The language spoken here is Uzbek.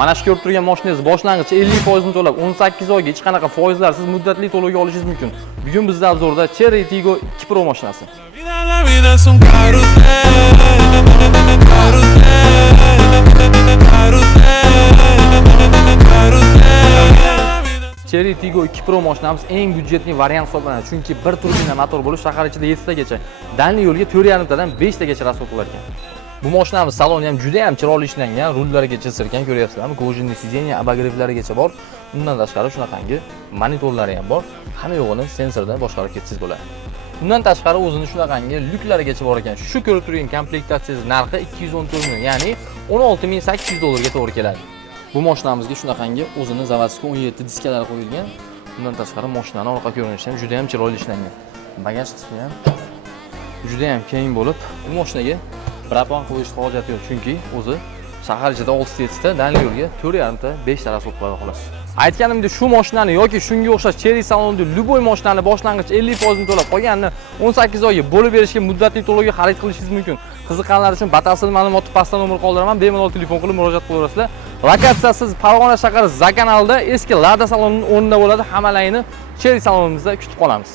Mana shu ko'rib turgan mashinangiz boshlang'ich 50% ni to'lab 18 oyga hech qanaqa foizlarsiz muddatli to'lovga olishingiz mumkin. Bugun bizda obzorda Cherry Tiggo 2 Pro mashinasi. La vida es un carrusel, Cherry Tiggo 2 Pro mashinamiz eng byudjetli variant hisoblanadi. Chunki 1 turbina motor bo'lib, shahar ichida 7 tagacha, danli yo'lga 4,5 tadan 5 tagacha rasxod qilar ekan. Bu mashinamiz saloni ham juda ham chiroyli ishlangan, rullarigacha sirkan ko'ryapsizlarmi? Kojinli sideniya, abagirevlarigacha bor. Undan tashqari shunaqangi monitorlari ham bor. Hamma yo'g'ini sensordan boshqarib ketsangiz bo'ladi. Undan tashqari o'zini shunaqangi lyuklarigacha bor ekan. Shu ko'rib turgan komplektatsiyangiz narxi 214 million, ya'ni 16800 dollarga to'g'ri keladi. Bu mashinamizga shunaqangi o'zini zavодской 17 diskalar qo'yilgan. Undan tashqari mashinaning orqa ko'rinishi ham juda ham chiroyli ishlangan. Bagaj qismi ham juda ham keng bo'lib, bu mashinaga propan qo'yish hojati yo'q, chunki o'zi shahar ichida 6 ta, danli yo'lga 4,5 ta, 5 ta rasxod qiladi xolos. Aytganimdek, shu mashinani yoki shunga o'xshash Cherry salonida любой mashinani boshlang'ich 50% ni to'lab qolganini 18 oyga bo'lib berishga muddatli to'lovga xarid qilishingiz mumkin. Qiziqqanlar uchun batafsil ma'lumotni pastda nomer qoldiraman, bemalol telefon qilib murojaat qilaverasizlar. Lokatsiyasi Farg'ona shahri Zakanalda eski Lada salonining o'rnida bo'ladi. Hammalarni Cherry salonimizda kutib qolamiz.